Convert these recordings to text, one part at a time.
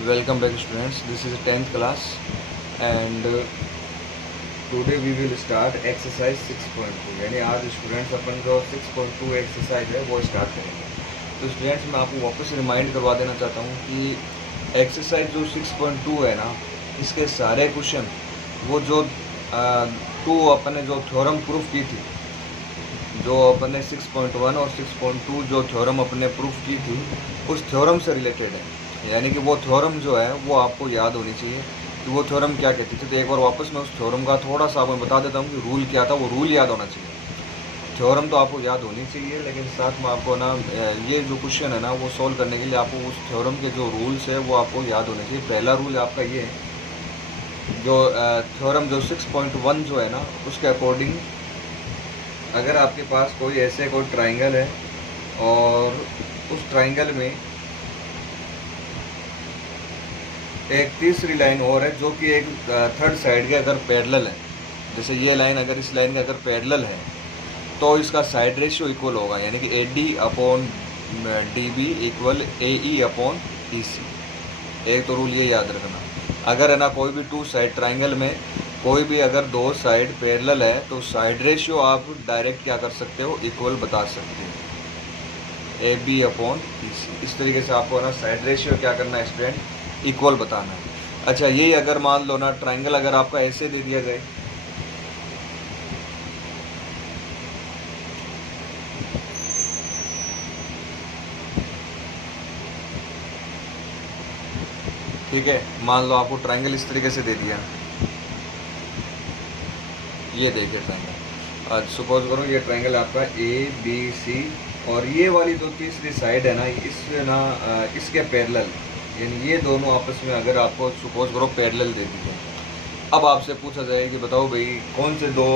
Welcome back students, this is 10th class and today we will start exercise 6.2 यानी आज students अपन जो 6.2 exercise है वो स्टार्ट करेंगे। तो स्टूडेंट्स मैं आपको वापस रिमाइंड करवा देना चाहता हूँ कि एक्सरसाइज जो 6.2 है ना, इसके सारे क्वेश्चन वो जो अपन ने जो थ्योरम प्रूफ की थी, जो अपन ने 6.1 और 6.2 जो थ्योरम अपने प्रूफ की थी उस थ्योरम से रिलेटेड है। यानी कि वो थ्योरम जो है वो आपको याद होनी चाहिए कि वो थ्योरम क्या कहती थी। तो एक बार वापस मैं उस थ्योरम का थोड़ा सा आपको बता देता हूँ कि रूल क्या था। वो रूल याद होना चाहिए। थ्योरम तो आपको याद होनी चाहिए, लेकिन साथ में आपको ना ये जो क्वेश्चन है ना वो सॉल्व करने के लिए आपको उस थ्योरम के जो रूल्स है वो आपको याद होने चाहिए। पहला रूल आपका ये है, जो थ्योरम जो 6.1 जो है ना उसके अकॉर्डिंग अगर आपके पास कोई ऐसे कोई ट्राइंगल है और उस ट्राइंगल में एक तीसरी लाइन और है जो कि एक थर्ड साइड के अगर पैरेलल है, जैसे ये लाइन अगर इस लाइन का अगर पैरेलल है तो इसका साइड रेशियो इक्वल होगा, यानी कि AD upon DB equal AE upon EC। एक तो रूल ये याद रखना, अगर है ना कोई भी टू साइड ट्राइंगल में कोई भी अगर दो साइड पैरेलल है तो साइड रेशियो आप डायरेक्ट क्या कर सकते हो, इक्वल बता सकते हो, AB अपॉन EC। इस तरीके से आपको ना साइड रेशियो क्या करना है स्टूडेंट, इक्वल बताना है। अच्छा, यही अगर मान लो ना ट्राइंगल अगर आपका ऐसे दे दिया जाए, ठीक है, मान लो आपको ट्राइंगल इस तरीके से दे दिया, ये देखिए ट्राइंगल। आज सपोज करो ये ट्राइंगल आपका ABC और ये वाली जो तीसरी साइड है ना इसके पैरेलल, यानी ये दोनों आपस में अगर आपको सपोज करो पैरेलल दे दी है। अब आपसे पूछा जाए कि बताओ भाई कौन से दो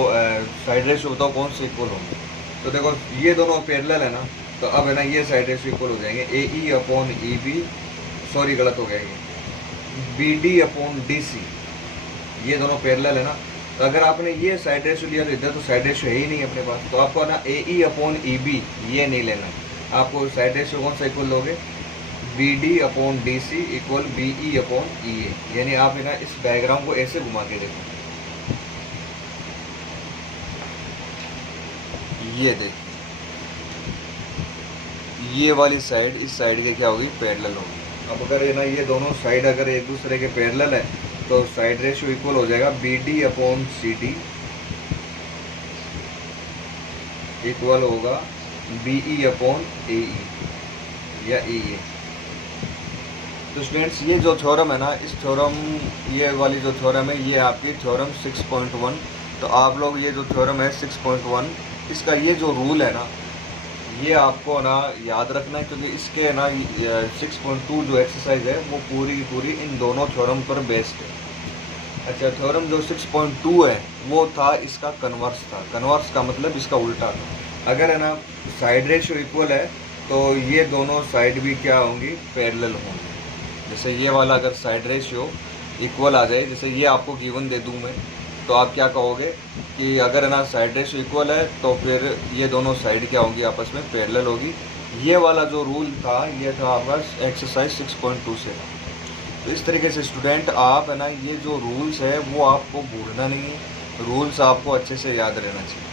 साइड रेशियो बताओ कौन से इक्वल होंगे। तो देखो ये दोनों पैरेलल है ना, तो अब है ना ये साइड रेशियो इक्वल हो जाएंगे AE अपॉन EB, सॉरी गलत हो गया ये, BD अपॉन DC। ये दोनों पैरेलल है ना, तो अगर आपने ये साइड रेशियो लिया तो इधर तो साइड रेशियो है ही नहीं अपने पास, तो आपको ना AE अपॉन EB ये नहीं लेना है। आपको साइड रेशियो कौन सा इक्वल लोगे, BD upon DC equal BE upon EA। यानी आप ना इस डायग्राम को ऐसे घुमा के देखो, ये देखिए ये वाली साइड इस साइड के क्या होगी, पैरेलल होगी। अब अगर ये ना ये दोनों साइड अगर एक दूसरे के पैरेलल है तो साइड रेशियो इक्वल हो जाएगा BD अपॉन CD इक्वल होगा BE अपॉन AE या EA। तो स्टूडेंट्स ये जो थ्योरम है ना, इस थ्योरम ये वाली जो थ्योरम है ये आपकी थ्योरम 6.1। तो आप लोग ये जो थ्योरम है 6.1 इसका ये जो रूल है ना ये आपको ना याद रखना है, क्योंकि इसके ना 6.2 जो एक्सरसाइज है वो पूरी की पूरी इन दोनों थ्योरम पर बेस्ड है। अच्छा, थ्योरम जो 6.2 है वो था इसका कन्वर्स था। कन्वर्स का मतलब इसका उल्टा था। अगर है ना साइड रेशियो इक्वल है तो ये दोनों साइड भी क्या होंगी, पैरेलल होंगी। जैसे ये वाला अगर साइड रेशियो इक्वल आ जाए, जैसे ये आपको गिवन दे दूँ मैं, तो आप क्या कहोगे कि अगर है ना साइड रेशियो इक्वल है तो फिर ये दोनों साइड क्या होंगी, आपस में पैरेलल होगी। ये वाला जो रूल था ये था आपका एक्सरसाइज 6.2 से। तो इस तरीके से स्टूडेंट आप है ना ये जो रूल्स है वो आपको भूलना नहीं है, रूल्स आपको अच्छे से याद रहना चाहिए।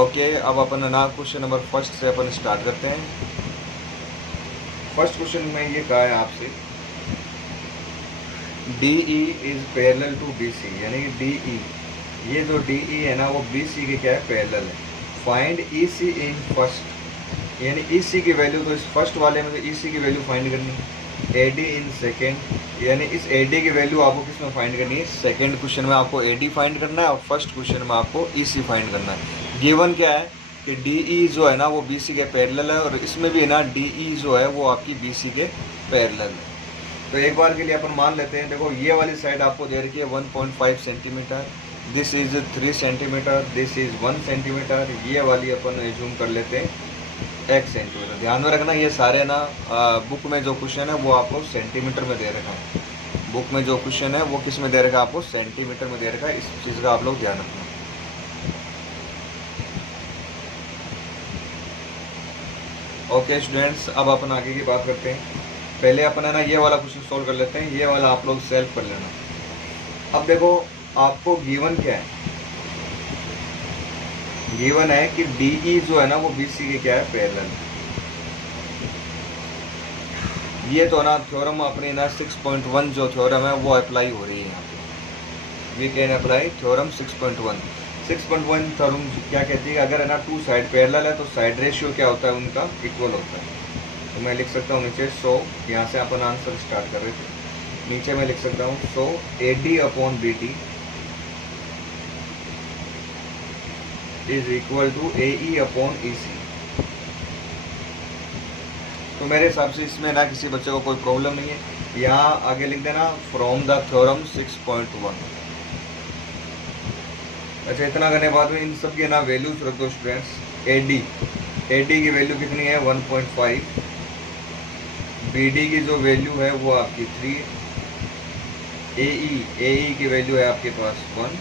ओके, अब अपन है ना क्वेश्चन नंबर फर्स्ट से अपन स्टार्ट करते हैं। फर्स्ट क्वेश्चन में ये कहा है आपसे DE is parallel to BC, यानी DE ये जो DE है ना वो BC के क्या है, पैरेलल है। फाइंड EC इन फर्स्ट, यानी EC की वैल्यू, तो इस फर्स्ट वाले में तो EC की वैल्यू फाइंड करनी है। AD इन सेकेंड, यानी इस AD की वैल्यू आपको किस में फाइंड करनी है, सेकेंड क्वेश्चन में आपको AD फाइंड करना है और फर्स्ट क्वेश्चन में आपको EC फाइंड करना है। गिवन क्या है कि DE जो है ना वो BC के पैरेलल है और इसमें भी है ना DE जो है वो आपकी BC के पैरेलल है। तो एक बार के लिए अपन मान लेते हैं, देखो ये वाली साइड आपको दे रखी है 1.5 centimetre, this is 3 centimetre, this is 1 centimetre, ये वाली अपन एज्यूम कर लेते हैं 1 सेंटीमीटर। ध्यान में रखना ये सारे ना बुक में जो क्वेश्चन है वो आपको सेंटीमीटर में दे रखा है। बुक में जो क्वेश्चन है वो किस में दे रखा है, आपको सेंटीमीटर में दे रखा है। इस चीज़ का आप लोग ध्यान रखना। ओके स्टूडेंट्स, अब अपन आगे की बात करते हैं। पहले अपन है ना ये वाला क्वेश्चन सोल्व कर लेते हैं, ये वाला आप लोग सेल्फ कर लेना। अब देखो आपको गिवन क्या है, गिवन है कि DE जो है ना वो BC के क्या है, पैरेलल। ये तो ना थ्योरम अपनी ना 6.1 जो थ्योरम है वो अप्लाई हो रही है यहाँ पे। We can apply theorem 6.1। 6.1 थ्योरम क्या कहती है कि अगर है ना टू साइड पैरेलल है तो साइड रेशियो क्या होता है, उनका इक्वल होता है। तो मैं लिख सकता हूँ नीचे 100, यहाँ से अपन आंसर स्टार्ट कर रहे थे। नीचे मैं लिख सकता हूँ 100 AD/BD is equal to AE/EC। तो मेरे हिसाब से इसमें ना किसी बच्चे को कोई प्रॉब्लम नहीं है। यहाँ आगे लिख देना फ्रॉम द थ्योरम 6.1। अच्छा, इतना करने के बाद में इन सब की ना वैल्यूज रख दो स्टूडेंट्स। AD की वैल्यू कितनी है, 1.5। BD की जो वैल्यू है वो आपकी 3। AE की वैल्यू है आपके पास 1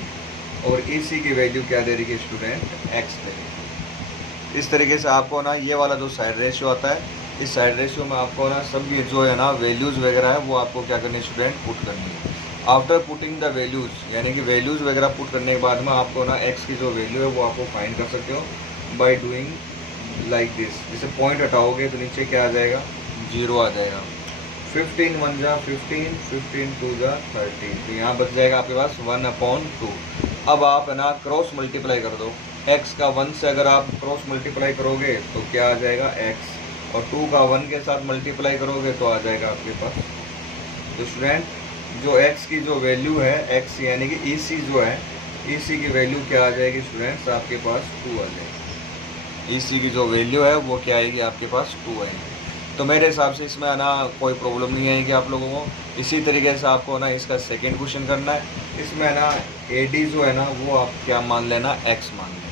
और EC की वैल्यू क्या दे रही है स्टूडेंट, x दे रही है। इस तरीके से आपको ना ये वाला जो साइड रेशियो आता है, इस साइड रेशियो में आपको ना सब ये जो है ना वैल्यूज़ वगैरह है वो आपको क्या करनी है स्टूडेंट, पुट करनी है। आफ्टर पुटिंग द वैल्यूज़, यानी कि वैल्यूज़ वगैरह पुट करने के बाद में आपको ना x की जो वैल्यू है वो आपको फाइंड कर सकते हो बाय डूइंग लाइक दिस। जैसे पॉइंट हटाओगे तो नीचे क्या आ जाएगा, 0 आ जाएगा। 15 1 जा 15, 15 2 जा 13, तो यहाँ बच जाएगा आपके पास 1/2। अब आप है ना क्रॉस मल्टीप्लाई कर दो, x का 1 से अगर आप क्रॉस मल्टीप्लाई करोगे तो क्या आ जाएगा x, और 2 का 1 के साथ मल्टीप्लाई करोगे तो आ जाएगा आपके पास। तो स्टूडेंट जो x की जो वैल्यू है, x यानी कि EC जो है, EC की वैल्यू क्या आ जाएगी स्टूडेंट्स, आपके पास 2 आ जाएगी। EC की जो वैल्यू है वो क्या आएगी, आपके पास 2 आएगी। तो मेरे हिसाब से इसमें ना कोई प्रॉब्लम नहीं आएगी आप लोगों को। इसी तरीके से आपको ना इसका सेकेंड क्वेश्चन करना है। इसमें ना AD जो है ना वो आप क्या मान लेना, x मान लेना।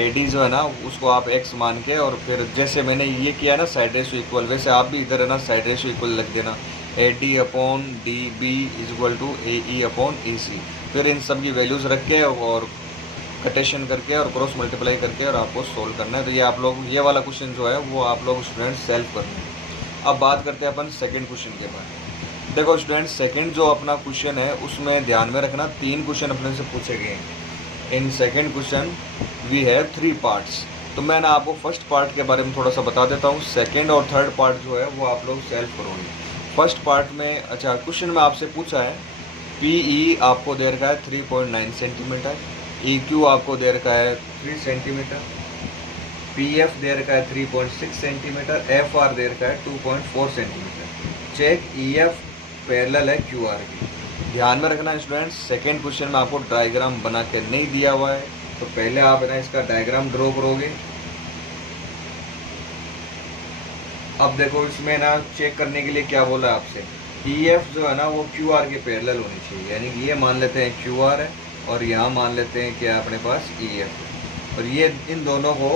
AD जो है ना उसको आप x मान के, और फिर जैसे मैंने ये किया ना साइड रेशियो इक्वल, वैसे आप भी इधर है ना साइड रेशियो इक्वल लिख देना। AD/DB is equal to AE/EC। फिर इन सब की वैल्यूज़ रख के और कटेशन करके और क्रॉस मल्टीप्लाई करके और आपको सोल्व करना है। तो ये आप लोग ये वाला क्वेश्चन जो है वो आप लोग स्टूडेंट सेल्फ करना है। अब बात करते हैं अपन सेकंड क्वेश्चन के बाद। देखो स्टूडेंट, सेकंड जो अपना क्वेश्चन है उसमें ध्यान में रखना 3 क्वेश्चन अपने से पूछे गए हैं। In second question we have 3 parts. तो मैं ना आपको फर्स्ट पार्ट के बारे में थोड़ा सा बता देता हूँ। सेकंड और थर्ड पार्ट जो है वो आप लोग सेल्फ करोगे। फर्स्ट पार्ट में अच्छा क्वेश्चन में आपसे पूछा है PE आपको दे रखा है 3.9 सेंटीमीटर, EQ आपको दे रखा है 3 सेंटीमीटर, PF दे रखा है 3.6 सेंटीमीटर, FR दे रखा है 2.4 सेंटीमीटर। चेक EF पैरेलल है QR की। ध्यान में रखना स्टूडेंट्स, सेकेंड क्वेश्चन में आपको डायग्राम बना के नहीं दिया हुआ है, तो पहले आप ना इसका डायग्राम ड्रॉ करोगे। अब देखो इसमें ना चेक करने के लिए क्या बोला है आपसे, EF जो है ना वो QR के पैरेलल होनी चाहिए, यानी कि ये मान लेते हैं QR है और यहाँ मान लेते हैं क्या अपने पास EF, और ये इन दोनों को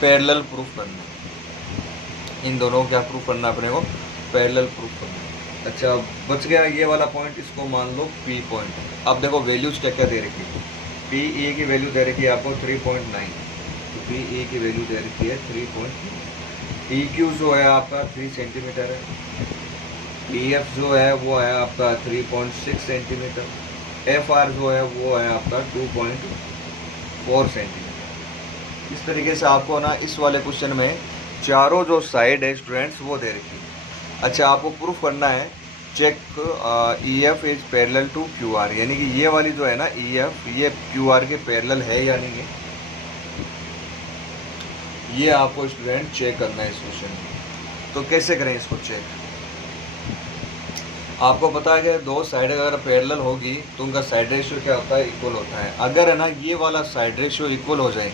पैरेलल प्रूफ करना है। इन दोनों को क्या प्रूफ करना है अपने को, पैरेलल प्रूफ करना है। अच्छा बच गया ये वाला पॉइंट, इसको मान लो P पॉइंट। अब देखो वैल्यूज क्या क्या दे रखी है। PE की वैल्यू दे रखी है आपको 3.9, तो PE की वैल्यू दे रखी है 3.9। EQ जो है आपका 3 सेंटीमीटर है, PF जो है वो है आपका 3.6 सेंटीमीटर, FR जो है वो है आपका 2.4 सेंटीमीटर। इस तरीके से आपको ना इस वाले क्वेश्चन में चारों जो साइड है स्टूडेंट्स वो दे रखी है। अच्छा आपको प्रूफ करना है, check EF is parallel to QR, यानी कि ये वाली जो है ना EF ये QR के पैरेलल है या नहीं है, ये आपको स्टूडेंट चेक करना है इस क्वेश्चन में। तो कैसे करें इसको चेक, आपको पता है कि दो साइड अगर पैरेलल होगी तो उनका साइड रेशियो क्या होता है, इक्वल होता है। अगर है ना ये वाला साइड रेशियो इक्वल हो जाए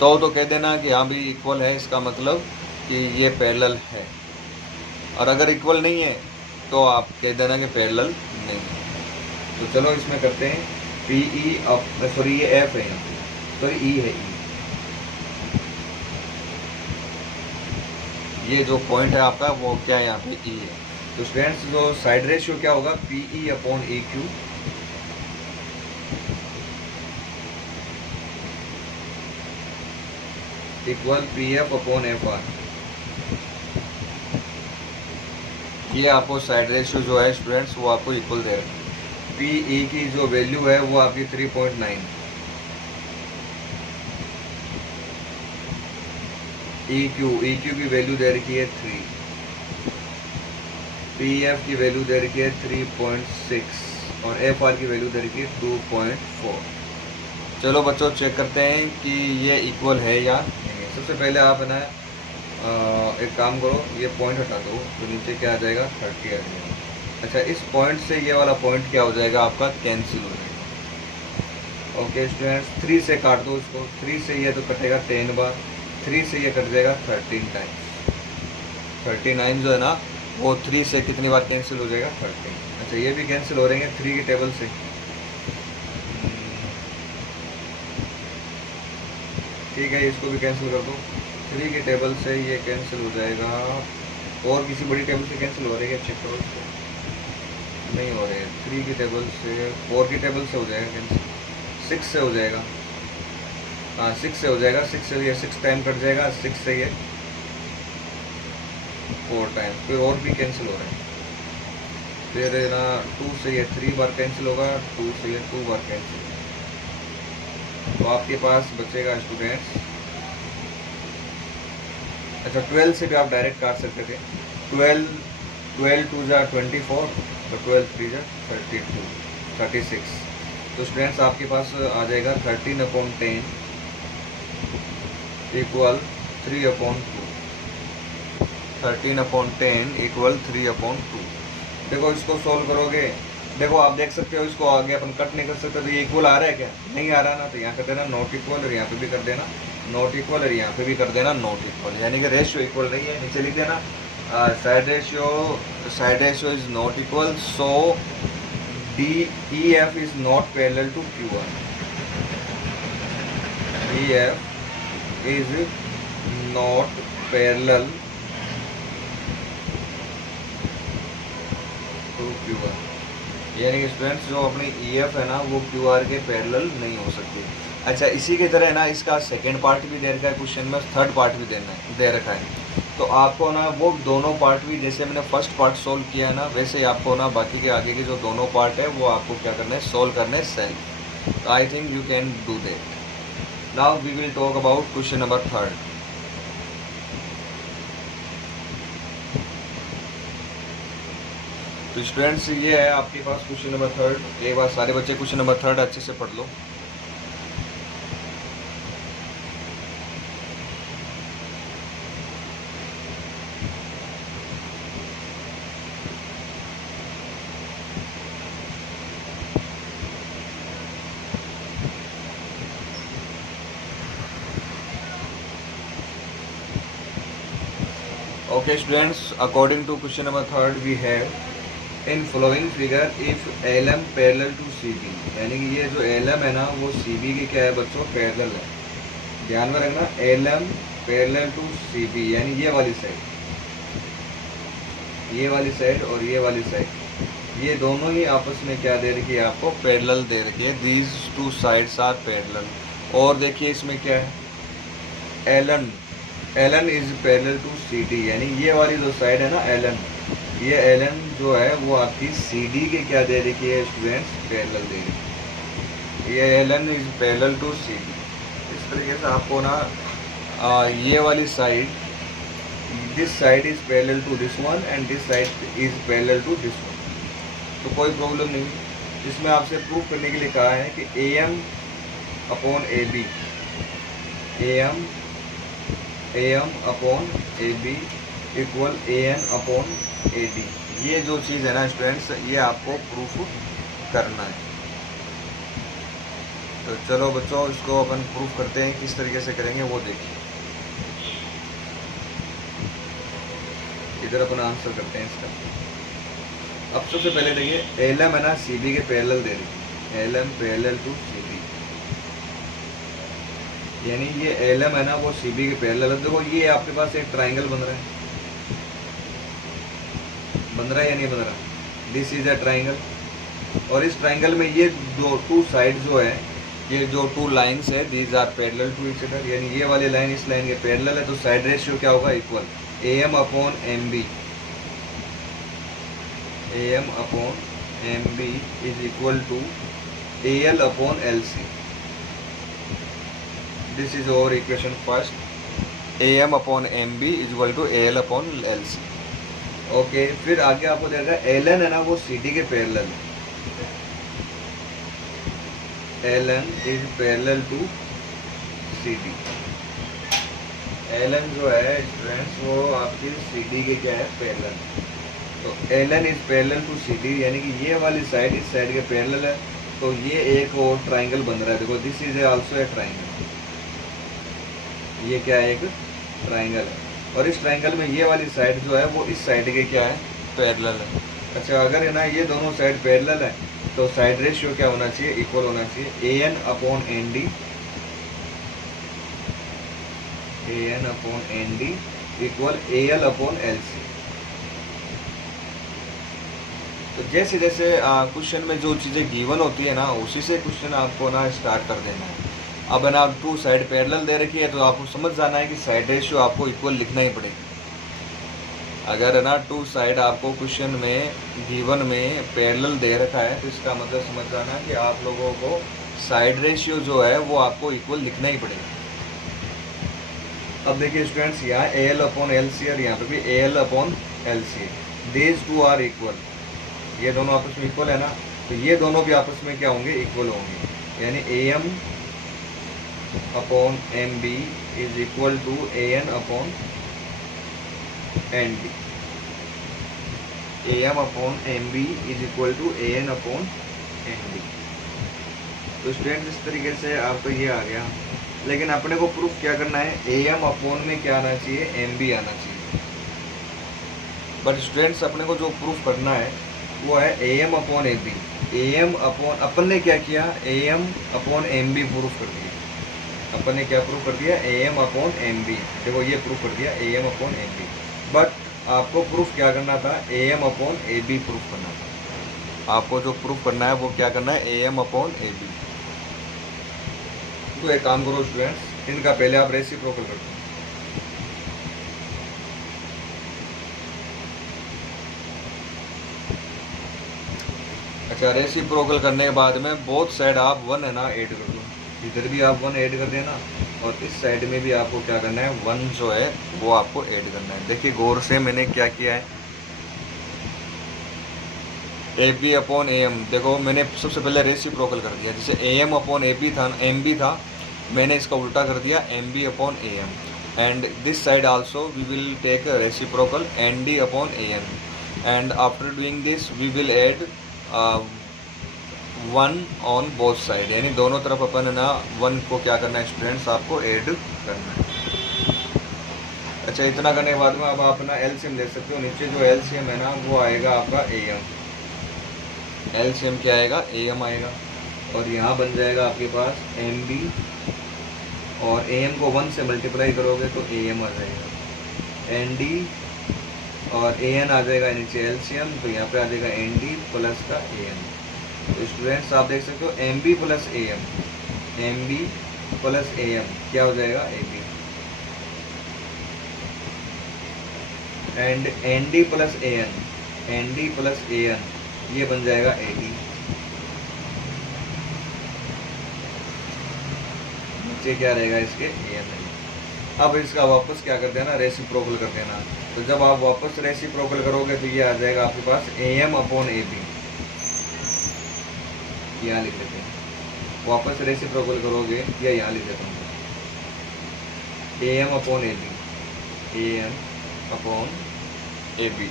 तो कह देना कि हाँ भी इक्वल है, इसका मतलब कि ये पैरेलल है। और अगर इक्वल नहीं है तो आप कह देना कि पैरेलल नहीं है। तो चलो इसमें करते हैं PE अब सॉरी ये F है यहाँ पे, सॉरी E है E। ये जो पॉइंट है आपका वो क्या है यहाँ पे E है। तो स्टूडेंट्स जो साइड रेशियो क्या होगा PE/EQ, equal P F upon F are. ये आपको साइड रेशियो जो है स्टूडेंट्स वो आपको इक्वल दे रहा है। पी ई की जो वैल्यू है वो आपकी 3.9, ई क्यू की वैल्यू दे रखी है 3, पी एफ की वैल्यू दे रखी है 3.6 और एफ आर की वैल्यू दे रखी है 2.4। चलो बच्चों चेक करते हैं कि ये इक्वल है या नहीं है। सबसे पहले आप है ना एक काम करो, ये पॉइंट हटा दो तो नीचे क्या आ जाएगा 30 आ जाएगा। अच्छा, इस पॉइंट से ये वाला पॉइंट क्या हो जाएगा आपका कैंसिल हो जाएगा। ओके स्टूडेंट्स, 3 से काट दो इसको, 3 से ये तो कटेगा 10 बार, 3 से ये कट जाएगा 13 टाइम्स। 39 जो है ना वो 3 से कितनी बार कैंसिल हो जाएगा 13। अच्छा, ये भी कैंसिल हो रहे हैं 3 की टेबल से। ठीक है, इसको भी कैंसिल कर दो, 3 की टेबल से ये कैंसिल हो जाएगा। और किसी बड़ी टेबल से कैंसिल हो रही है, चेक करो इसको, नहीं हो रहे हैं। 3 की टेबल से 4 की टेबल से हो जाएगा कैंसिल, 6 से हो जाएगा, हाँ 6 से हो जाएगा, 6 से ये 6 टाइम कट जाएगा, 6 से ये 4 टाइम, फिर और भी कैंसिल हो रहे हैं। फिर ना 2 से ये 3 बार कैंसिल होगा, 2 से ये 2 बार कैंसिल। तो आपके पास बचेगा स्टूडेंट्स, अच्छा 12 से भी आप डायरेक्ट काट सकते थे। 12 2 जा 24 तो 12 3 जा 32 36। तो स्टूडेंट्स आपके पास आ जाएगा 13/10 इक्वल 3/2। 13/10 इक्वल 3/2। देखो इसको सोल्व करोगे, देखो आप देख सकते हो इसको आगे अपन कट नहीं कर सकते, तो ये इक्वल आ रहा है क्या, नहीं आ रहा ना, तो यहाँ कर देना नॉट इक्वल और यहाँ पे भी कर देना नॉट इक्वल और यहाँ पे भी कर देना नॉट इक्वल, यानी कि रेशियो इक्वल नहीं है। नीचे लिख देना side ratio is not equal, so D E F is not parallel to Q R. E F is not parallel to Q R, यानी कि स्टूडेंट्स जो अपनी ई एफ है ना वो क्यू आर के पैरेलल नहीं हो सकती। अच्छा, इसी की तरह है ना इसका सेकंड पार्ट भी दे रखा है क्वेश्चन में, थर्ड पार्ट भी दे रखा है। तो आपको ना वो दोनों पार्ट भी, जैसे मैंने फर्स्ट पार्ट सोल्व किया है ना, वैसे ही आपको ना बाकी के आगे के जो दोनों पार्ट है वो आपको क्या करना है, सोल्व करना है सेल्फ। तो I think you can do that. Now we will talk about question number 3। तो स्टूडेंट्स ये है आपके पास क्वेश्चन नंबर 3। एक बार सारे बच्चे क्वेश्चन नंबर 3 अच्छे से पढ़ लो। Okay students, according to question number 3 we have in following figure if LM parallel to CB, यानी कि ये जो LM है ना वो CB की क्या है बच्चों, पैरेलल है। ध्यान में रखना, LM पैरेलल टू CB, यानी ये वाली साइड और ये वाली साइड, ये दोनों ही आपस में क्या दे रखी है आपको, पैरेलल दे रखी है। These two sides are parallel. और देखिए इसमें क्या है, LN is parallel to CD, यानी ये वाली जो साइड है ना LN, ये LN जो है वो आपकी CD के क्या दे रखी है स्टूडेंट्स, पैरेलल दे रही है। ये LN is parallel to CD। इस तरीके से आपको ना ये वाली side, this side is parallel to this one and this side is parallel to this one, तो कोई प्रॉब्लम नहीं। इसमें आपसे प्रूव करने के लिए कहा है कि AM upon AB, AM upon AB equal AN upon AD। ये जो चीज़ है ना स्टूडेंट्स, ये आपको प्रूफ करना है। तो चलो बच्चों इसको अपन प्रूफ करते हैं, किस तरीके से करेंगे वो देखिए। इधर अपन आंसर करते हैं इसका। अब सबसे पहले देखिए LM है ना CB के पैरेलल दे रही है, LM पैरेलल टू CB, यानी ये LM है ना वो CB के पैरेलल है। देखो ये आपके पास एक ट्राइंगल बन रहा है या नहीं बन रहा, दिस इज अ ट्राइंगल। और इस ट्राइंगल में ये दो टू साइड जो है ये जो टू लाइंस है these are parallel to each other, यानी ये वाली लाइन इस लाइन के पैरेलल है, तो साइड रेशियो क्या होगा, equal AM upon MB, AM upon MB is equal to AL upon LC। This is our equation first, AM upon MB is equal to AL upon LC। Okay, फिर आगे आपको देखा LN है ना, वो CD के पैरेलल है, LN is parallel to CD। LN जो है स्टूडेंट्स वो आपकी CD के क्या है, पैरेलल। तो LN is parallel to CD, यानी कि ये वाली साइड इस साइड के पैरेलल है, तो ये एक और ट्राइंगल बन रहा है। देखो this is also a triangle, ये क्या है, एक ट्राइंगल है, और इस ट्राइंगल में ये वाली साइड जो है वो इस साइड के क्या है, पैरेलल है। अच्छा, अगर है ना ये दोनों साइड पैरेलल है तो साइड रेशियो क्या होना चाहिए, इक्वल होना चाहिए। AN upon ND, AN upon ND equal AL upon LC। तो जैसे जैसे क्वेश्चन में जो चीज़ें गिवन होती है ना, उसी से क्वेश्चन आपको ना स्टार्ट कर देना है। अब है ना टू साइड पैरेलल दे रखी है, तो आपको समझ जाना है कि साइड रेशियो आपको इक्वल लिखना ही पड़ेगी। अगर है ना टू साइड आपको क्वेश्चन में गिवन में पैरेलल दे रखा है, तो इसका मतलब समझ जाना कि आप लोगों को साइड रेशियो जो है वो आपको इक्वल लिखना ही पड़ेगा। अब देखिए स्टूडेंट्स, यहाँ AL अपॉन LC और यहाँ पे भी AL upon LC, these two are equal, ये दोनों आपस में इक्वल है ना, तो ये दोनों भी आपस में क्या होंगे, इक्वल होंगे, यानी AM upon MB is equal to AN upon ND, AM upon MB is equal to AN upon ND। तो स्टूडेंट इस तरीके से आपको ये आ गया, लेकिन अपने को प्रूफ क्या करना है, AM अपॉन में क्या आना चाहिए, MB आना चाहिए। बट स्टूडेंट्स अपने को जो प्रूफ करना है वो है AM upon AB। AM upon, अपन ने क्या किया, AM अपॉन MB प्रूफ कर दिया। अपन ने क्या प्रूफ कर दिया, AM अपॉन MB, देखो ये प्रूफ कर दिया AM अपॉन MB। बट आपको प्रूफ क्या करना था, AM अपॉन AB प्रूफ करना था। आपको जो प्रूफ करना है वो क्या करना है, AM अपॉन AB। तो एक काम करो स्टूडेंट्स, इनका पहले आप रेसिप्रोकल कर दो। अच्छा, रेसिप्रोकल करने के बाद में बोथ साइड आप 1 है ना ऐड कर दो, इधर भी आप 1 ऐड कर देना, और इस साइड में भी आपको क्या करना है, 1 जो है वो आपको ऐड करना है। देखिए गौर से मैंने क्या किया है, AB अपॉन AM, देखो मैंने सबसे पहले रेसिप्रोकल कर दिया, जैसे AM अपॉन AB था, MB था, मैंने इसका उल्टा कर दिया MB upon AM, and this side also we will take reciprocal ND upon AM, and after doing this we will add 1 on both side, यानी दोनों तरफ अपन ना 1 को क्या करना है स्टूडेंट्स, आपको ऐड करना है। अच्छा, इतना करने के बाद में अब आप ना LCM ले सकते हो। नीचे जो LCM है ना वो आएगा आपका AM, LCM क्या आएगा, AM आएगा, और यहाँ बन जाएगा आपके पास MB, और AM को 1 से मल्टीप्लाई करोगे तो AM आ जाएगा, ND और AN आ जाएगा नीचे LCM, तो यहाँ पे आ जाएगा ND प्लस का AM। तो स्टूडेंट्स आप देख सकते हो MB plus AM, MB plus AM क्या हो जाएगा, AB, and ND plus AN, ND plus AN ये बन जाएगा AD। नीचे क्या रहेगा इसके, AM। अब इसका वापस क्या कर देना, रेसिप्रोकल कर देना। तो जब आप वापस रेसिप्रोकल करोगे तो ये आ जाएगा आपके पास AM अपॉन AB, यहाँ लिख लेते हैं। वापस रेसिप्रोकल करोगे या यहाँ लिख देता हूँ, AM upon AB, AM upon AB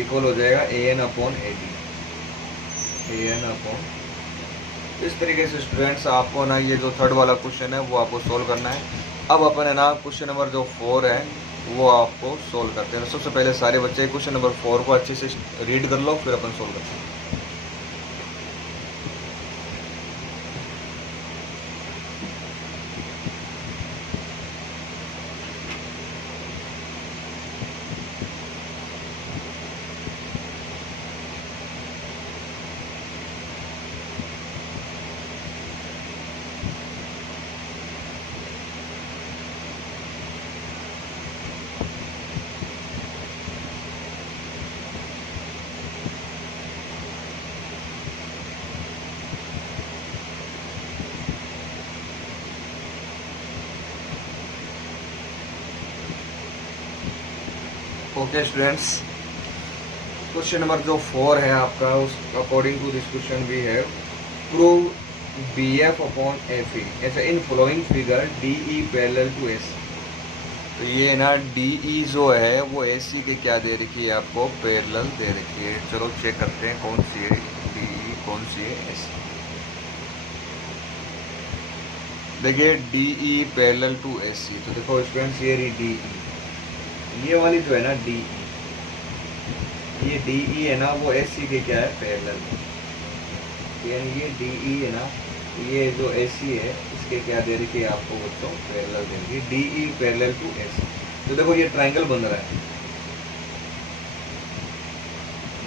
equal हो जाएगा AN upon AD, AN upon. इस तरीके से स्टूडेंट्स आपको ना ये जो थर्ड वाला क्वेश्चन है वो आपको सोल्व करना है। अब अपन है ना क्वेश्चन नंबर जो 4 है वो आपको सोल्व करते हैं। सबसे पहले सारे बच्चे क्वेश्चन नंबर 4 को अच्छे से रीड कर लो, फिर अपन सोल्व करते हैं। ओके स्टूडेंट्स, क्वेश्चन नंबर जो 4 है आपका, उस according to this question we have prove B F upon F E ऐसा in following figure D E parallel to S. तो ये ना डी ई जो है वो ए सी के क्या दे रखी है आपको, पैरेलल दे रखी है। चलो चेक करते हैं कौन सी है डी ई, कौन सी है एस। देखिए D E parallel to A C, तो देखो स्टूडेंट्स ये रही डी ई, ये वाली जो है ना डी ई, ये डी ई है ना वो एस सी के क्या है, पैरेलल। यानी ये डी ई है ना, ये जो ए सी है इसके क्या दे रही है आपको बच्चों, पैरेलल दे रही है, D E parallel to S. तो देखो ये ट्रायंगल बन रहा है,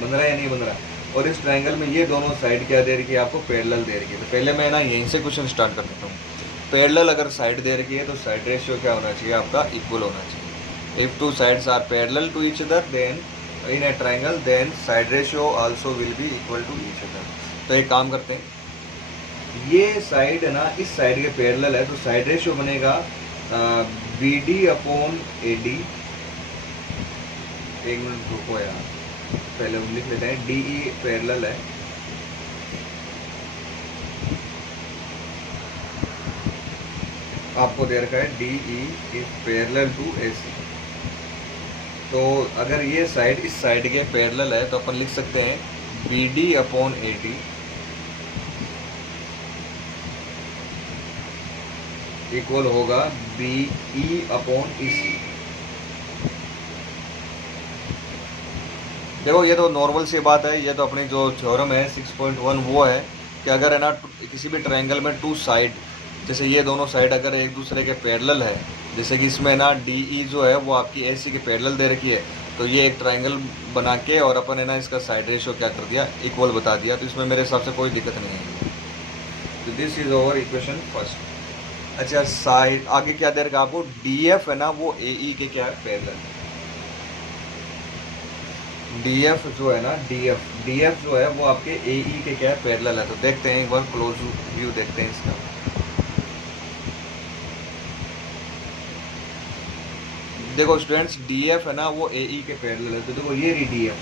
बन रहा है या नहीं बन रहा है, और इस ट्रायंगल में ये दोनों साइड क्या दे रही है आपको, पैरेलल दे रही है। तो पहले मैं ना यहीं से क्वेश्चन स्टार्ट कर देता हूँ। पैरेलल अगर साइड दे रखी है तो साइड रेशियो क्या होना चाहिए आपका, इक्वल होना चाहिए। If two sides are parallel to each other then in a triangle then side ratio also will be equal to each other. तो एक काम करते हैं, ये साइड है ना इस साइड के पैरेलल है, तो साइड रेशियो बनेगा B D upon A D. एक मिनट रुको यार, पहले हम लिख लेते हैं, डी ई पैरेलल है, आपको दे रखा है D E is parallel to A C. तो अगर ये साइड इस साइड के पैरेलल है तो अपन लिख सकते हैं B D upon A D equal होगा B E upon E C. देखो ये तो नॉर्मल सी बात है, ये तो अपनी जो थ्योरम है 6.1 वो है कि अगर है ना किसी भी ट्रायंगल में टू साइड, जैसे ये दोनों साइड अगर एक दूसरे के पैरेलल है, जैसे कि इसमें ना डी ई जो है वो आपकी ए सी के पैरेलल दे रखी है, तो ये एक ट्रायंगल बना के और अपन है ना इसका साइड रेशियो क्या कर दिया, इक्वल बता दिया। तो इसमें मेरे हिसाब से कोई दिक्कत नहीं है। तो this is our equation first. अच्छा साइड आगे क्या दे रखा आपको, डी एफ है ना वो ए ई के क्या है, पैरेलल। डी एफ जो है ना डी एफ जो है वो आपके ए ई के क्या है, पैरेलल है। तो देखते हैं एक बार क्लोज व्यू देखते हैं इसका। देखो स्टूडेंट्स डी एफ है ना वो ए ई के पैरेलल है, तो देखो ये रही डी एफ,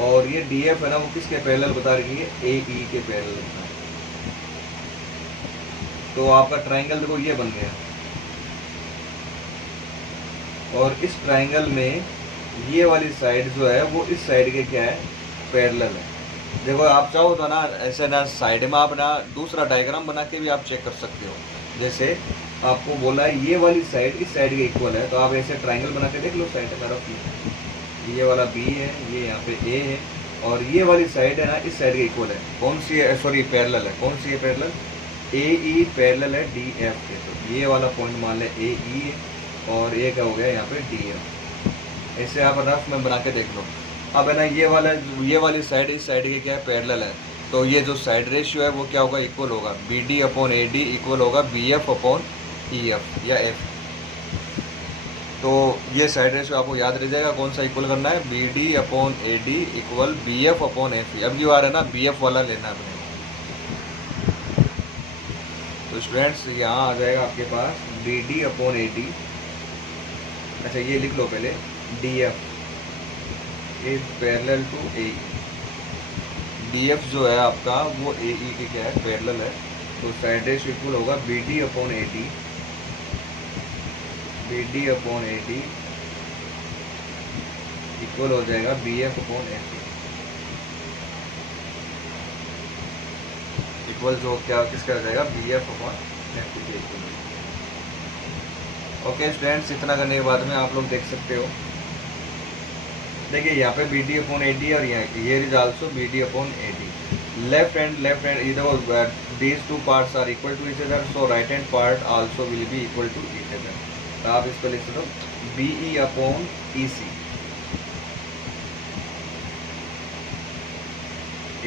और ये डी एफ है ना वो किसके पैरेलल बता रही है, ए ई के पैरेलल बता रही है। तो आपका ट्रायंगल देखो ये बन गया, और इस ट्रायंगल में ये वाली साइड जो है वो इस साइड के क्या है, पैरेलल है। देखो आप चाहो तो ना ऐसे ना साइड में आप ना दूसरा डायग्राम बना के भी आप चेक कर सकते हो। जैसे आपको बोला है ये वाली साइड इस साइड के इक्वल है, तो आप ऐसे ट्रायंगल बना के देख लो साइड तरफ की, ये वाला बी है, ये यहाँ पे ए है, और ये वाली साइड है ना इस साइड के इक्वल है। कौन सी है, सॉरी पैरेलल है, कौन सी है पैरेलल, ए ई पैरेलल है डी एफ के। तो ये वाला पॉइंट मान लें ए ई है, और ये क्या हो गया यहाँ पे डी एफ। ऐसे आप रफ में बना के देख लो। अब है ना ये वाली साइड इस साइड के क्या है, पैरेलल है, तो ये जो साइड रेशियो है वो क्या होगा, इक्वल होगा B D upon A D equal होगा B F upon E F या एफ। तो ये साइड रेशियो आपको याद रह जाएगा, कौन सा इक्वल करना है, B D upon A D equal B F upon F. अब जो आ रहा है ना बी एफ वाला लेना है अपने। तो स्टूडेंट्स यहाँ आ जाएगा आपके पास B D upon A D. अच्छा ये लिख लो पहले, D F is parallel to A E. D F जो है आपका वो ए ई के क्या है, पैरेलल है, तो साइड रेशियो इक्वल होगा B D upon A D, B D upon A D equal हो जाएगा B F upon F. Equal जो क्या किसका हो जाएगा, बी एफ अपॉन एफ के इक्वल। ओके स्टूडेंट्स, इतना करने के बाद में आप लोग देख सकते हो, देखिए यहाँ पे B D upon A D और यहाँ ये is also B D upon A D. Left hand ये देखो these two parts are equal to each other, so right hand part also will be equal to each other. तो आप इसको लिख सकते हो B E upon E C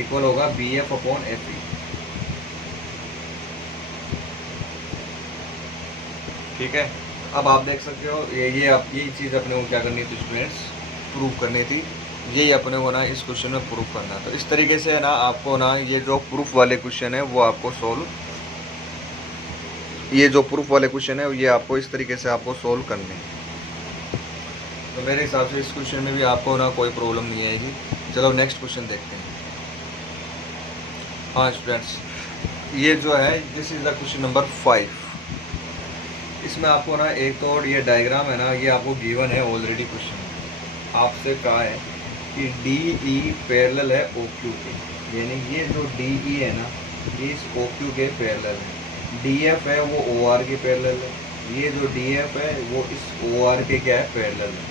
equal होगा B F upon F E. ठीक है, अब आप देख सकते हो ये चीज़ अपने को क्या करनी थी स्टूडेंट्स, प्रूव करनी थी। यही अपने को ना इस क्वेश्चन में प्रूफ करना। तो इस तरीके से ना आपको ना ये जो प्रूफ वाले क्वेश्चन है वो आपको सोल्व ये जो प्रूफ वाले क्वेश्चन है ये आपको इस तरीके से आपको सोल्व करने हैं। तो मेरे हिसाब से इस क्वेश्चन में भी आपको ना कोई प्रॉब्लम नहीं आएगी। चलो नेक्स्ट क्वेश्चन देखते हैं। हाँ स्टूडेंट्स, ये जो है this is the question number 5। इसमें आपको ना एक तो ये डायग्राम है ना, ये आपको गिवन है ऑलरेडी। क्वेश्चन आपसे कहा है कि डी ई पैरेलल है ओ क्यू के, यानी ये जो डी ई है ना ये इस ओ क्यू के पैरेलल है। डी एफ है वो ओ आर के पैरेलल है, ये जो डी एफ है वो इस ओ आर के क्या है पैरेलल है।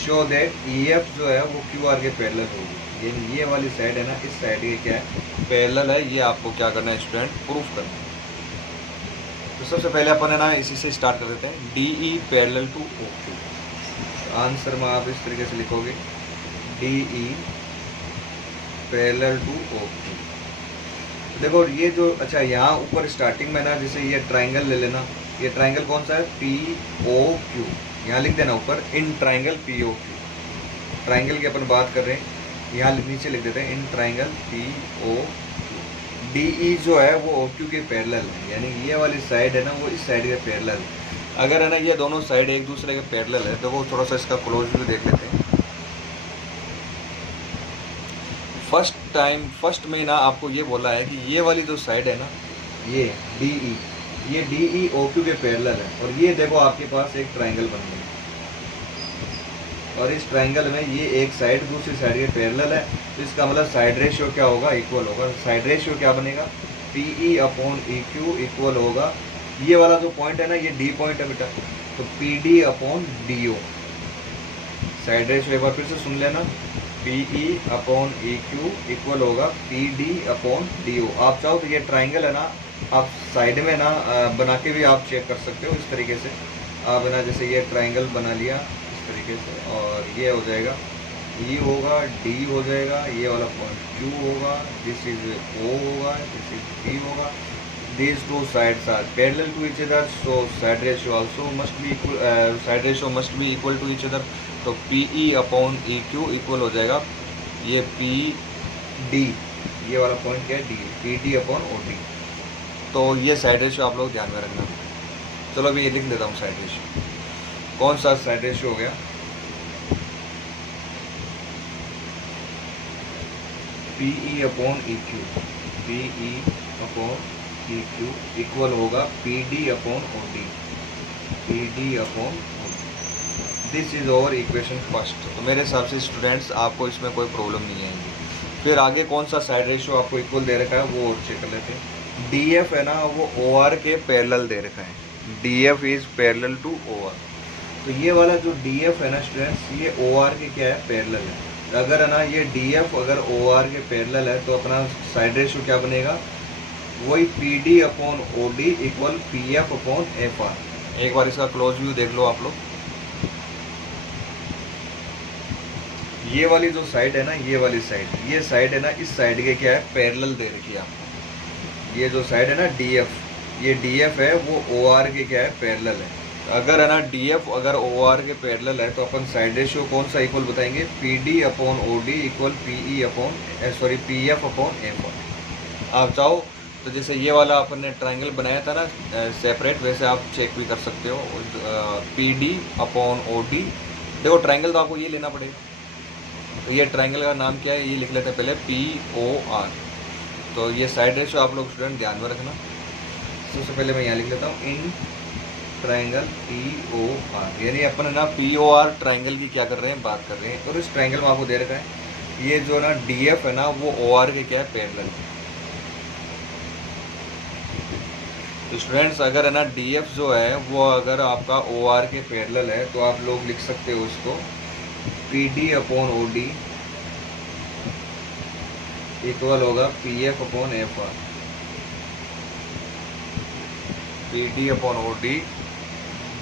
शो दैट ई एफ जो है वो क्यू आर के पैरेलल होगी, यानी ये वाली साइड है ना इस साइड के क्या है पैरेलल है। ये आपको क्या करना है स्टूडेंट, प्रूफ करना है। तो सबसे पहले अपन है ना इसी से स्टार्ट कर देते हैं। D E parallel to O Q. Answer में आप इस तरीके से लिखोगे D E parallel to O Q. देखो ये जो अच्छा यहाँ ऊपर स्टार्टिंग में ना जैसे ये ट्राइंगल ले लेना, ये ट्राइंगल कौन सा है पी ओ क्यू, यहाँ लिख देना ऊपर in triangle P O Q. Triangle की अपन बात कर रहे हैं, यहाँ नीचे लिख देते हैं in triangle P O Q. D E जो है वो ओ क्यू के पैरेलल है, यानी ये वाली साइड है ना वो इस साइड के पैरेलल है। अगर है ना ये दोनों साइड एक दूसरे के पैरेलल है तो वो थोड़ा सा इसका क्लोज व्यू देख लेते हैं। फर्स्ट में ना आपको ये बोला है कि ये वाली जो साइड है ना ये डी ई ओ क्यू के पैरेलल है, और ये देखो आपके पास एक ट्राइंगल बन गया, और इस ट्राइंगल में ये एक साइड दूसरी साइड के पैरेलल है। तो इसका मतलब साइड रेशियो क्या होगा, इक्वल होगा। साइड रेशियो क्या बनेगा, P E upon E Q equal होगा, ये वाला जो पॉइंट है ना ये डी पॉइंट है बेटा, तो P D upon D O. Side ratio एक बार फिर से सुन लेना, P E upon E Q equal होगा P D upon D O. आप चाहो तो ये ट्राइंगल है ना आप साइड में ना बना के भी आप चेक कर सकते हो इस तरीके से। आप है ना जैसे ये ट्राइंगल बना लिया इस तरीके से, और ये हो जाएगा ई होगा, डी हो जाएगा, ये वाला पॉइंट क्यू होगा, दिस इज ओ होगा, दिस इज पी होगा। These two sides are parallel to each other, so side ratio also must be equal. Side ratio must be equal to each other. तो P E upon E Q equal हो जाएगा ये P D, ये वाला point क्या है D, P D upon O D. तो ये साइड रेशियो आप लोग ध्यान में रखना। चलो अभी ये लिख देता हूँ साइड रेशियो। कौन सा साइड रेशियो हो गया, P E upon E Q, P E upon E Q equal होगा P D upon O D, P D upon O D. This is our equation first. तो मेरे हिसाब से स्टूडेंट्स आपको इसमें कोई प्रॉब्लम नहीं आएगी। फिर आगे कौन सा साइड रेशियो आपको इक्वल दे रखा है वो और चेक कर लेते हैं। डी एफ है ना वो ओ आर के पैरेलल दे रखा है, D F is parallel to O R. तो ये वाला जो डी एफ है ना स्टूडेंट्स ये ओ आर के क्या है पैरेलल है। अगर है ना ये डी एफ अगर ओ आर के पैरेलल है तो अपना साइड रेशियो क्या बनेगा, वही P D upon O D equal P F upon F R. एक बार इसका क्लोज व्यू देख लो आप लोग। ये वाली जो साइड है ना ये वाली साइड, ये साइड है ना इस साइड के क्या है पैरेलल दे रखी है आपको। ये जो साइड है ना डी एफ, ये डी एफ है वो ओ आर के क्या है पैरेलल है। अगर है ना डी एफ अगर ओ आर के पैरेलल है तो अपन साइड रेशियो कौन सा इक्वल बताएंगे, P D upon O D equal P E upon P F upon F R. आप चाहो तो जैसे ये वाला अपन ने ट्राइंगल बनाया था ना सेपरेट, वैसे आप चेक भी कर सकते हो। P D upon O D, देखो ट्राइंगल तो आपको ये लेना पड़ेगा। तो ये ट्राइंगल का नाम क्या है ये लिख लेते हैं पहले, पी ओ आर। तो ये साइड रेशियो आप लोग स्टूडेंट ध्यान में रखना। सबसे पहले मैं यहाँ लिख लेता हूँ in triangle P O R, यानी अपन ना पी ओ आर ट्राइंगल की क्या कर रहे हैं बात कर रहे हैं। और इस ट्राइंगल में आपको दे रखा है ये जो ना डी एफ है ना वो ओ आर के क्या है पैरेलल। तो स्टूडेंट्स अगर है ना डी एफ जो है वो अगर आपका ओ आर के पैरेलल है तो आप लोग लिख सकते हो इसको P D upon O D equal होगा P F upon F R, P D upon O D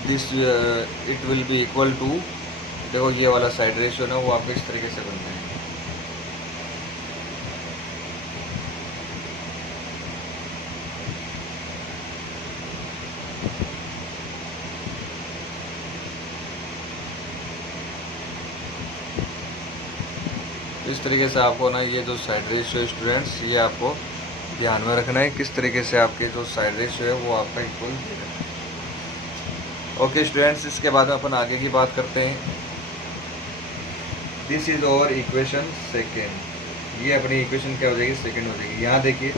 this it will be equal to, देखो ये वाला साइड रेशियो ना वो आप इस तरीके से बनते हैं। इस तरीके से आपको ना ये जो साइड रेशियो स्टूडेंट्स ये आपको ध्यान में रखना है किस तरीके से आपके जो साइड रेशियो है वो आपका इक्वल दे रहा है। ओके स्टूडेंट्स, इसके बाद में अपन आगे की बात करते हैं। This is our equation second. ये अपनी इक्वेशन क्या हो जाएगी, सेकेंड हो जाएगी। यहाँ देखिए,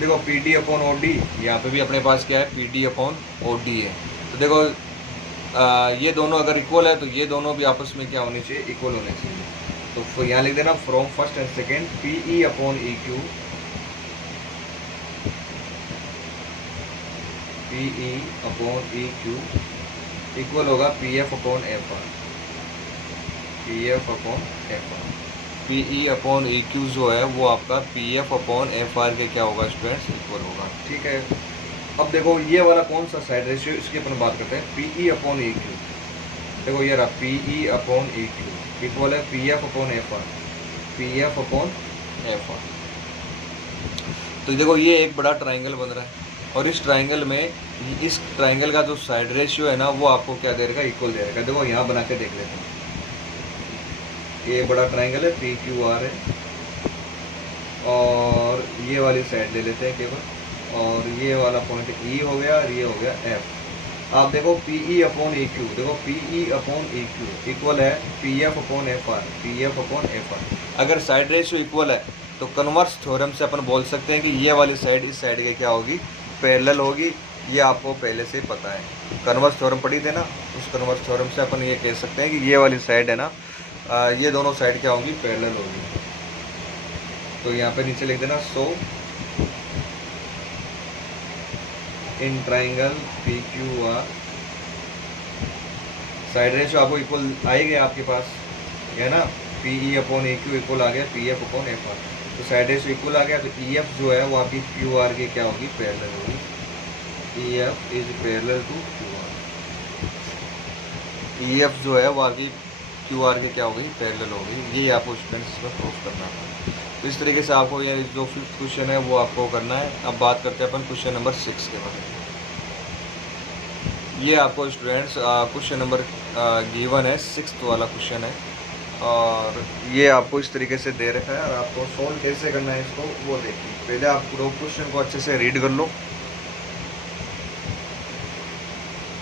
देखो P D upon O D, यहाँ पे भी अपने पास क्या है, P D upon O D है। तो देखो ये दोनों अगर इक्वल है तो ये दोनों भी आपस में क्या होने चाहिए, इक्वल होने चाहिए। तो यहाँ लिख देना from first and second P E upon E Q, P E upon E Q equal होगा P F upon F R, P F upon F R. P E upon E Q जो है वो आपका P F upon F R के क्या होगा students, equal होगा। ठीक है, अब देखो ये वाला कौन सा साइड रेशियो, इसकी अपन बात करते हैं। P E upon E Q, देखो ये रहा P E upon E Q equal है P F upon F R, P F upon F R. तो देखो ये एक बड़ा ट्राइंगल बन रहा है और इस ट्राइंगल में, इस ट्राइंगल का जो साइड रेशियो है ना वो आपको क्या दे रहेगा, इक्वल दे रहेगा। देखो यहाँ बना के देख लेते हैं, ये बड़ा ट्राइंगल है पी क्यू आर है और ये वाली साइड ले लेते हैं केवल, और ये वाला पॉइंट ई हो गया और ये हो गया एफ। आप देखो P E upon E Q, देखो P E upon E Q equal है P F upon F R, P F upon F R. अगर साइड रेशियो इक्वल है तो कन्वर्स थ्योरम से अपन बोल सकते हैं कि ये वाली साइड इस साइड के क्या होगी, पैरेलल होगी। ये आपको पहले से पता है, कन्वर्स थ्योरम पढ़ी थे ना, उस कन्वर्स थ्योरम से अपन ये कह सकते हैं कि ये वाली साइड है ना, ये दोनों साइड क्या होंगी, पैरेलल होगी। तो यहाँ पे नीचे लिख देना so in triangle P Q R side ratio आपको इक्वल आएगा आपके पास, है ना, P E upon A Q equal आ गया P F upon F R. तो साइड रेशियो इक्वल आ गया तो ई एफ जो है वो आपकी क्यू आर की क्या होगी, पैरेलल होगी। E F is parallel to Q R, E F जो है वो आपकी क्यू आर के क्या होगी, पैरेलल होगी। ये आपको स्टूडेंट्स में प्रूफ करना है। तो इस तरीके से आपको ये जो फिफ्थ क्वेश्चन है वो आपको करना है। अब बात करते हैं अपन क्वेश्चन नंबर 6 के बारे में। ये आपको स्टूडेंट्स क्वेश्चन नंबर गिवन है, 6th वाला क्वेश्चन है और ये आपको इस तरीके से दे रखा है और आपको सॉल्व कैसे करना है इसको वो देखिए। पहले आप पूरा क्वेश्चन को अच्छे से रीड कर लो।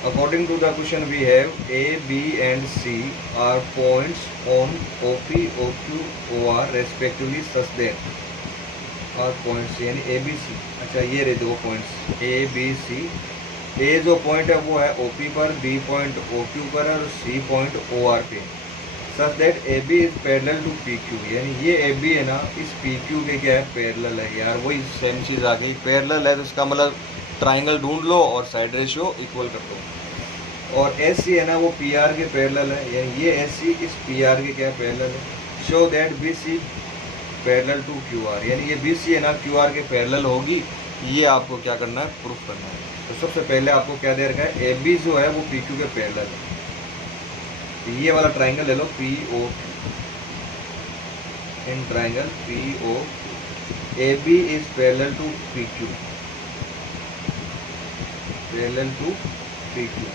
According to the question we have A, B and C are points on OP, OQ, OR respectively such that are points यानी A, B, C। अच्छा ये रहे दो points A, B, C। A जो पॉइंट है वो है OP पर, B पॉइंट OQ पर और C पॉइंट OR पे। Such that AB is parallel to PQ, यानी ये AB है ना इस PQ के क्या है, पैरेलल है। यार वही सेम चीज़ आ गई, पैरेलल है तो इसका मतलब ट्राइंगल ढूंढ लो और साइड रेशियो इक्वल कर दो। और एस सी है ना वो पी आर के पैरेलल है, यानी ये एस सी इस पी आर के क्या पैरेलल है। Show that B C parallel to Q R, यानी ये बी सी है ना क्यू आर के पैरेलल होगी। ये आपको क्या करना है, प्रूफ करना है। तो सबसे पहले आपको क्या दे रखा है, ए बी जो है वो पी क्यू के पैरेलल है। ये वाला ट्राइंगल ले लो P O, in triangle P O A B is parallel to P Q, parallel to P Q.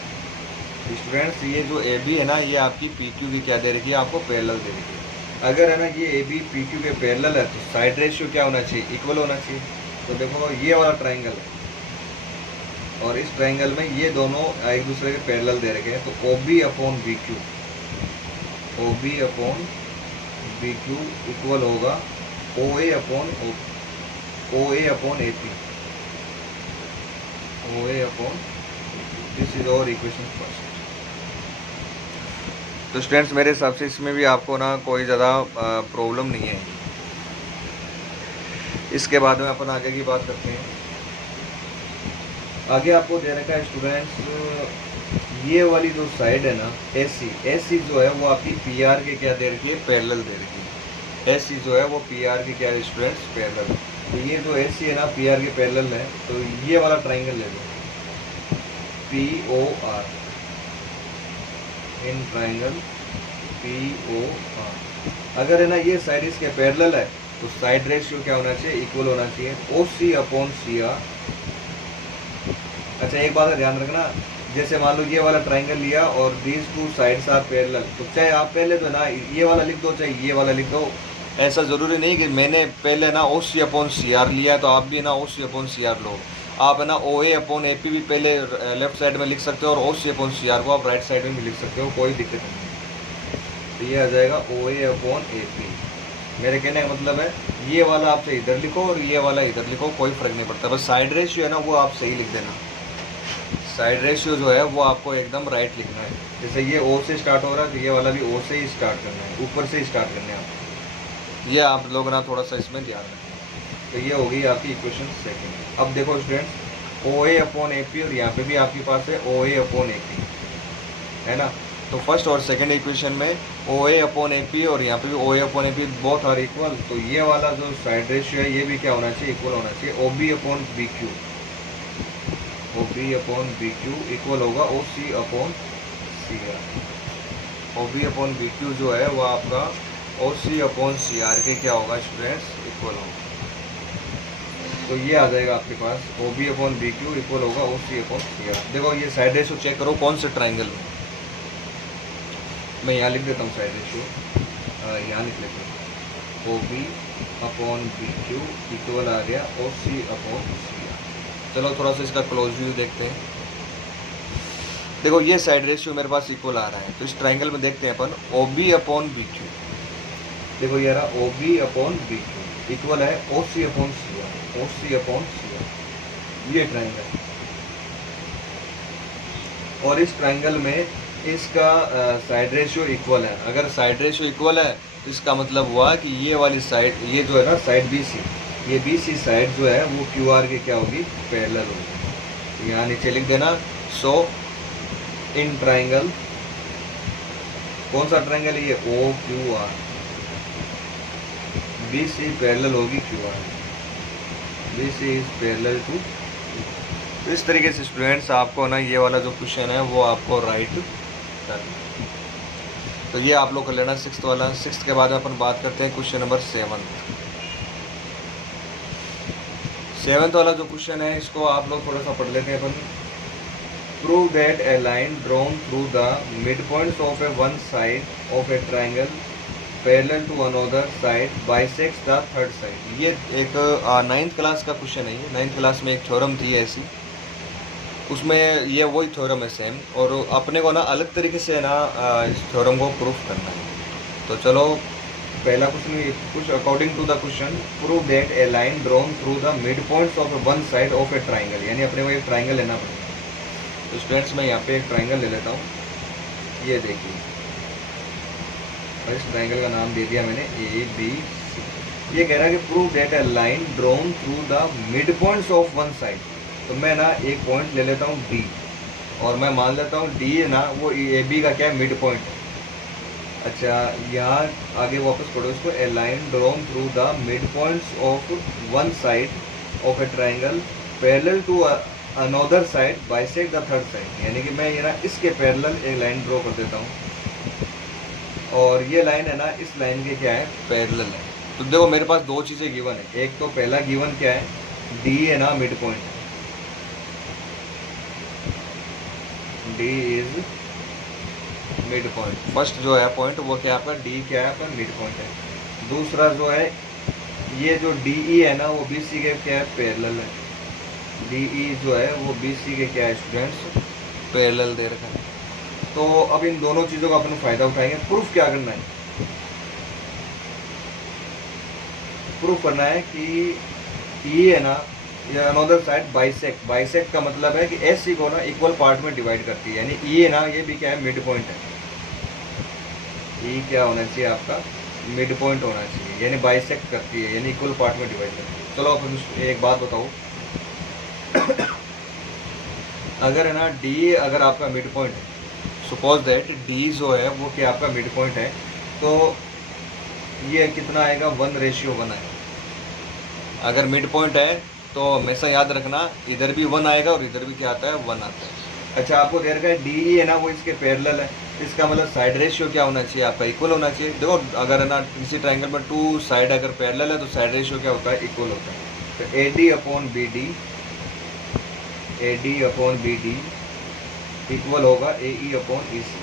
Students ये जो ए बी है ना ये आपकी पी क्यू की क्या दे रखी है, आपको पैरेलल दे रखी है। अगर है ना ये ए बी पी क्यू के पैरेलल है तो साइड रेशियो क्या होना चाहिए, इक्वल होना चाहिए। तो देखो ये वाला ट्राइंगल है और इस ट्राइंगल में ये दोनों एक दूसरे के पैरेलल दे रखे हैं। तो O B upon B Q, O B upon B Q equal होगा O A upon O A upon A P, O A upon, this is our equation first. तो स्टूडेंट्स मेरे हिसाब से इसमें भी आपको ना कोई ज़्यादा प्रॉब्लम नहीं है। इसके बाद में अपन आगे की बात करते हैं। आगे आपको दे रखा है स्टूडेंट्स ये वाली जो साइड है ना एस सी जो है वो आपकी पी आर के क्या दे रखी है, पैरेलल दे रखी है। एस सी जो है वो पी आर के क्या है स्टूडेंट्स, पैरेलल। तो ये जो एस सी है ना पी आर के पैरेलल है। तो ये वाला ट्राइंगल ले लो P O R, in triangle P O R. अगर है ना ये साइड इसके पैरेलल है तो साइड रेशियो क्या होना चाहिए, इक्वल होना चाहिए ओ सी अपॉन सी आर। अच्छा एक बात का ध्यान रखना, जैसे मान लो ये वाला ट्राइंगल लिया और these two sides are parallel, तो चाहे आप पहले तो ना ये वाला लिख दो चाहे ये वाला लिख दो, ऐसा ज़रूरी नहीं कि मैंने पहले ना ओ सी अपॉन सी आर लिया है तो आप भी ना ओ सी अपॉन सी आर लो। आप है ना ओ ए अपॉन ए पी भी पहले लेफ्ट साइड में लिख सकते हो और ओ सी अपॉन सी आर को आप राइट साइड में भी लिख सकते हो, कोई दिक्कत नहीं। तो ये आ जाएगा ओ ए अपॉन ए पी। मेरे कहने का मतलब है ये वाला आप इधर लिखो और ये वाला इधर लिखो, कोई फ़र्क नहीं पड़ता। बस साइड रेशियो है ना वो आप सही लिख देना। साइड रेशियो जो है वो आपको एकदम राइट लिखना है। जैसे ये ओ से स्टार्ट हो रहा है तो ये वाला भी ओ से ही स्टार्ट करना है, ऊपर से ही स्टार्ट करना है आप। ये आप लोग ना थोड़ा सा इसमें ध्यान रखें। तो ये हो गई आपकी इक्वेशन सेकंड। अब देखो students, O A upon A P और यहाँ पे भी आपके पास है ओ ए अपॉन ए पी, है ना। तो फर्स्ट और सेकंड इक्वेशन में ओ ए अपॉन ए पी और यहाँ पे भी O A upon A P both are equal. तो ये वाला जो साइड रेशियो है ये भी क्या होना चाहिए, इक्वल होना चाहिए। O B upon B Q, O B upon B Q equal होगा O C upon C R. O B upon B Q जो है वो आपका ओ सी अपॉन सी आर के क्या होगा स्टूडेंट्स, इक्वल होगा। तो ये आ जाएगा आपके पास O B upon B Q equal होगा O C upon C are. देखो ये साइड रेशियो चेक करो कौन से ट्राइंगल में। मैं यहाँ लिख देता हूँ साइड रेशियो, यहाँ लिख लेता हूँ O B upon B Q equal आ गया O C upon C are. चलो थोड़ा सा इसका क्लोज व्यू देखते हैं। देखो ये साइड रेशियो मेरे पास इक्वल आ रहा है, तो इस ट्राइंगल में देखते हैं अपन O B upon B Q. देखो ये रहा O B upon B Q equal है O C upon C R, O C upon C R. ये ट्राइंगल और इस ट्राइंगल में इसका साइड रेशियो इक्वल है। अगर साइड रेशियो इक्वल है तो इसका मतलब हुआ कि ये वाली साइड, ये जो है ना साइड बी सी, ये बी सी साइड जो है वो क्यू आर के क्या होगी, पैरेलल होगी। यहाँ नीचे लिख देना सो इन ट्राइंगल, कौन सा ट्राइंगल है ये, O Q R, B C parallel होगी Q R, B C is parallel to. इस तरीके से स्टूडेंट्स आपको ना ये वाला जो क्वेश्चन है वो आपको राइट करना। तो ये आप लोग कर लेना सिक्स्थ वाला। सिक्स्थ के बाद अपन बात करते हैं क्वेश्चन नंबर सेवन्थ। सेवन्थ वाला जो क्वेश्चन है इसको आप लोग थोड़ा सा पढ़ लेते हैं अपन। Prove that a line drawn through the mid points of a one side of a triangle parallel to another side bisects the third side. ये एक 9th क्लास का क्वेश्चन है। ये 9th क्लास में एक थ्योरम थी ऐसी, उसमें ये वही थ्योरम है सेम, और अपने को ना अलग तरीके से ना इस थ्योरम को प्रूफ करना है। तो चलो पहला क्वेश्चन कुछ according to the question prove that a line drawn through the mid points of one side of a triangle, यानी अपने को एक ट्राइंगल लेना पड़ेगा। तो स्टूडेंट्स मैं यहाँ पे एक ट्राइंगल ले लेता हूँ। ये देखिए इस ट्राइंगल का नाम दे दिया मैंने ए बी सी। ये कह रहा है कि prove that a line drawn through the mid points of one side. तो मैं ना एक पॉइंट ले लेता हूँ डी, और मैं मान लेता हूँ डी है ना वो ए बी का क्या है, मिड पॉइंट है। अच्छा यहाँ आगे वापस पढ़ो इसको, a line drawn through the mid points of one side of a triangle parallel to another side bisect the third side. यानी कि मैं ये ना इसके पैरेलल एक लाइन ड्रॉ कर देता हूँ, और ये लाइन है ना इस लाइन के क्या है, पैरेलल है। तो देखो मेरे पास दो चीज़ें गिवन है। एक तो पहला गिवन क्या है, डी है ना मिड पॉइंट है, D is mid point. First जो है पॉइंट वो क्या है आपका, डी क्या है आपका, मिड पॉइंट है। दूसरा जो है ये जो डी ई है ना वो बी सी के क्या है, पैरेलल है। डी ई जो है वो बी सी के क्या है स्टूडेंट्स, पैरेलल दे रखा है। तो अब इन दोनों चीज़ों का अपन फायदा उठाएंगे। प्रूफ क्या करना है, प्रूफ करना है कि ये है ना ये अनदर साइड बाइसेक्ट। बाइसेक्ट का मतलब है कि एस सी को ना इक्वल पार्ट में डिवाइड करती है, यानी ई है ना ये भी क्या है, मिड पॉइंट है। ई क्या होना चाहिए आपका, मिड पॉइंट होना चाहिए, यानी बाइसेक्ट करती है, यानी इक्वल पार्ट में डिवाइड करती है। चलो अपन एक बात बताओ अगर है ना डी अगर आपका मिड पॉइंट है, सपोज दैट डी जो है वो क्या आपका मिड पॉइंट है, तो ये कितना आएगा, 1:1 आएगा। अगर मिड पॉइंट है तो हमेशा याद रखना इधर भी 1 आएगा और इधर भी क्या आता है, 1 आता है। अच्छा आपको दे रखा है डी ई है ना वो इसके पैरेलल है, इसका मतलब साइड रेशियो क्या होना चाहिए आपका, इक्वल होना चाहिए। देखो अगर है ना किसी ट्राइंगल में 2 साइड अगर पैरेलल है तो साइड रेशियो क्या होता है, इक्वल होता है। तो A D upon B D, A D upon B D equal होगा A E upon E C.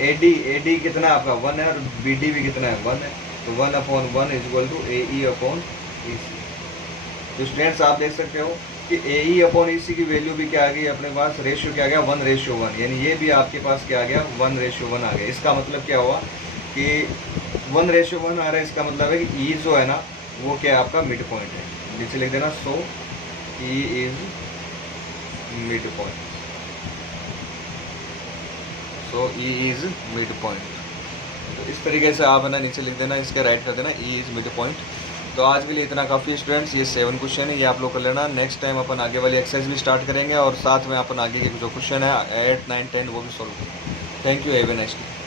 A D कितना है आपका 1 है और बी डी भी कितना है 1 है, तो 1/1 is to A E upon E C. तो स्टूडेंट्स आप देख सकते हो कि ए ई अपॉन ई सी की वैल्यू भी क्या आ गई अपने पास, रेशियो क्या आ गया 1:1, यानी ये भी आपके पास क्या आ गया 1:1 आ गया। इसका मतलब क्या हुआ कि 1:1 आ रहा है, इसका मतलब है कि ई जो है ना वो क्या है आपका मिड पॉइंट है। नीचे लिख देना so E is mid point, so E is mid point. तो इस तरीके से आप है ना नीचे लिख देना, इसके राइट कर देना ई इज मिड पॉइंट। तो आज के लिए इतना काफ़ी स्टूडेंट्स, ये 7 क्वेश्चन है, ये आप लोग कर लेना। नेक्स्ट टाइम अपन आगे वाली एक्सरसाइज भी स्टार्ट करेंगे और साथ में अपन आगे के जो क्वेश्चन है 8, 9, 10 वो भी सॉल्व करेंगे। Thank you, have a nice day.